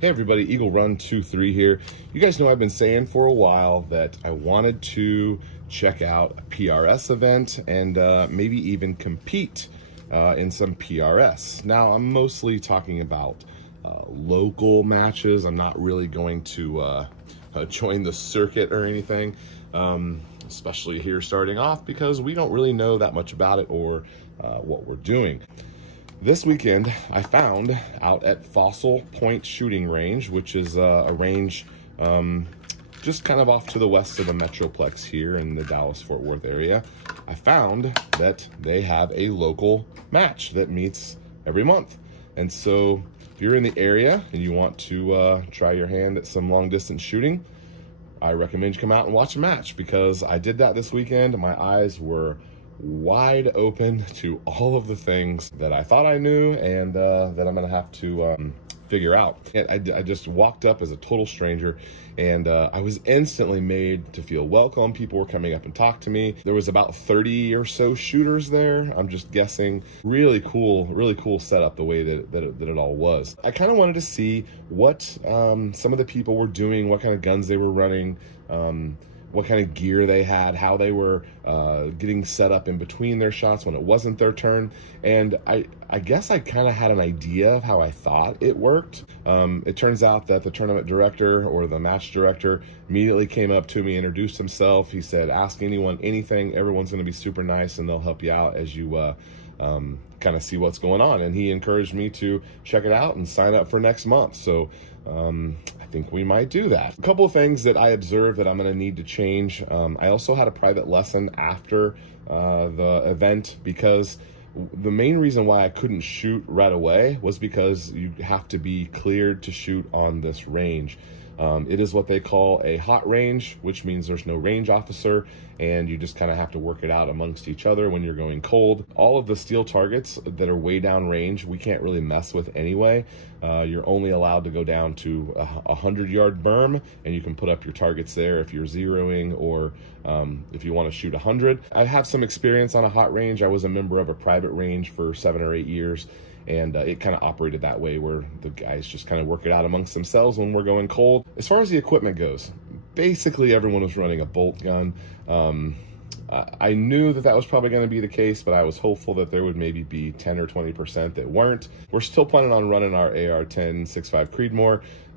Hey everybody, Eagle Run 23 here. You guys know I've been saying for a while that I wanted to check out a PRS event and maybe even compete in some PRS. Now I'm mostly talking about local matches. I'm not really going to join the circuit or anything, especially here starting off because we don't really know that much about it or what we're doing. This weekend, I found out at Fossil Point Shooting Range, which is a range just kind of off to the west of the Metroplex here in the Dallas-Fort Worth area. I found that they have a local match that meets every month. And so if you're in the area and you want to try your hand at some long-distance shooting, I recommend you come out and watch a match, because I did that this weekend. My eyes were wide open to all of the things that I thought I knew and that I'm gonna have to figure out. I just walked up as a total stranger, and I was instantly made to feel welcome. People were coming up and talk to me. There was about 30 or so shooters there. I'm just guessing. Really cool setup the way that it all was. I kind of wanted to see what some of the people were doing, what kind of guns they were running, what kind of gear they had, how they were getting set up in between their shots when it wasn't their turn. And I guess I kind of had an idea of how I thought it worked. It turns out that the tournament director or the match director immediately came up to me, introduced himself. He said, ask anyone anything. Everyone's gonna be super nice and they'll help you out as you kind of see what's going on. And he encouraged me to check it out and sign up for next month. So I think we might do that. A couple of things that I observed that I'm going to need to change. I also had a private lesson after the event, because the main reason why I couldn't shoot right away was because you have to be cleared to shoot on this range. It is what they call a hot range, which means there's no range officer, and you just kind of have to work it out amongst each other when you're going cold. All of the steel targets that are way down range, we can't really mess with anyway. You're only allowed to go down to a 100-yard berm, and you can put up your targets there if you're zeroing or if you want to shoot 100. I have some experience on a hot range. I was a member of a private range for 7 or 8 years. And it kind of operated that way, where the guys just kind of work it out amongst themselves when we're going cold. As far as the equipment goes, basically everyone was running a bolt gun. I knew that was probably going to be the case, but I was hopeful that there would maybe be 10 or 20% that weren't. We're still planning on running our AR-10 6.5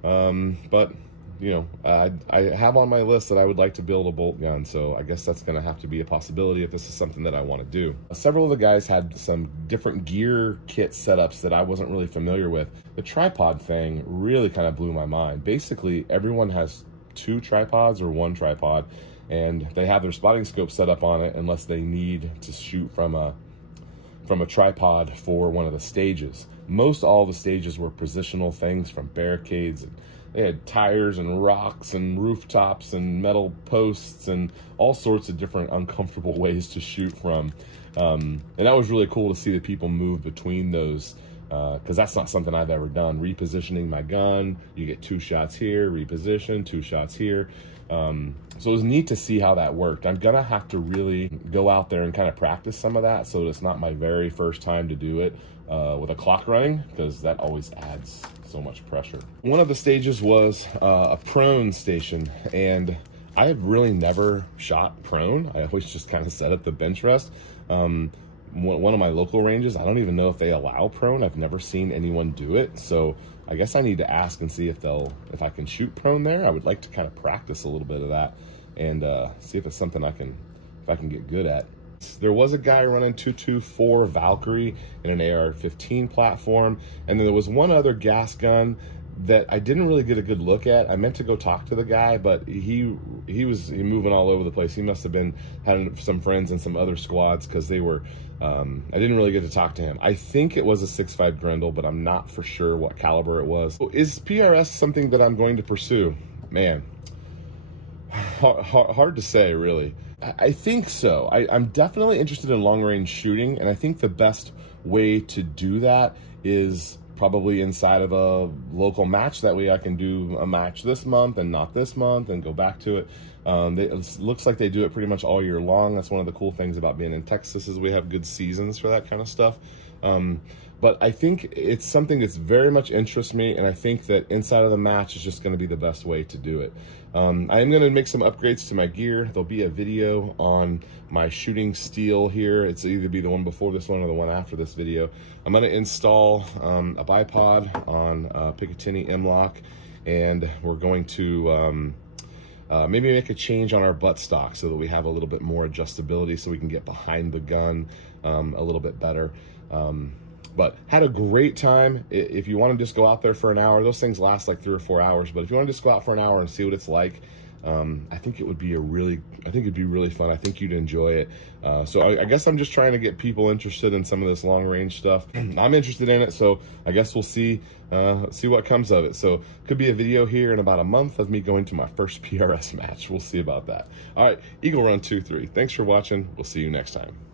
Creedmoor, but you know, I have on my list that I would like to build a bolt gun, so I guess that's going to have to be a possibility if this is something that I want to do. Several of the guys had some different gear kit setups that I wasn't really familiar with. The tripod thing really kind of blew my mind. Basically, everyone has 2 tripods or 1 tripod, and they have their spotting scope set up on it unless they need to shoot from a tripod for one of the stages. Most all the stages were positional things, from barricades, and they had tires and rocks and rooftops and metal posts and all sorts of different uncomfortable ways to shoot from. And that was really cool to see the people move between those, because that's not something I've ever done. Repositioning my gun, you get 2 shots here, reposition, 2 shots here. So it was neat to see how that worked. I'm gonna have to really go out there and kind of practice some of that, so it's not my very first time to do it with a clock running, because that always adds so much pressure. One of the stages was a prone station, and I have really never shot prone. I always just kind of set up the bench rest. One of my local ranges, I don't even know if they allow prone. I've never seen anyone do it, so I guess I need to ask and see if I can shoot prone there. I would like to kind of practice a little bit of that and see if it's something I can get good at. There was a guy running 224 Valkyrie in an AR-15 platform, and then there was one other gas gun that I didn't really get a good look at. I meant to go talk to the guy, but he was moving all over the place. He must have been having some friends in some other squads, because they were, I didn't really get to talk to him. I think it was a 6.5 Grendel, but I'm not for sure what caliber it was. Is PRS something that I'm going to pursue? Man, hard to say, really. I think so. I'm definitely interested in long-range shooting, and I think the best way to do that is probably inside of a local match. That way I can do a match this month and not this month and go back to it. It looks like they do it pretty much all year long. That's one of the cool things about being in Texas, is we have good seasons for that kind of stuff. But I think it's something that's very much interests me, and I think that inside of the match is just going to be the best way to do it. I am going to make some upgrades to my gear. There'll be a video on my shooting steel here. It's either be the one before this one or the one after this video. I'm going to install a bipod on Picatinny M-Lock, and we're going to maybe make a change on our buttstock so that we have a little bit more adjustability so we can get behind the gun a little bit better. But had a great time. If you want to just go out there for an hour, those things last like 3 or 4 hours, but if you want to just go out for an hour and see what it's like, I think it would be it'd be really fun. I think you'd enjoy it. So I guess I'm just trying to get people interested in some of this long range stuff. I'm interested in it, so I guess we'll see what comes of it. So could be a video here in about a month of me going to my first PRS match. We'll see about that. All right, Eagle Run 23. Thanks for watching. We'll see you next time.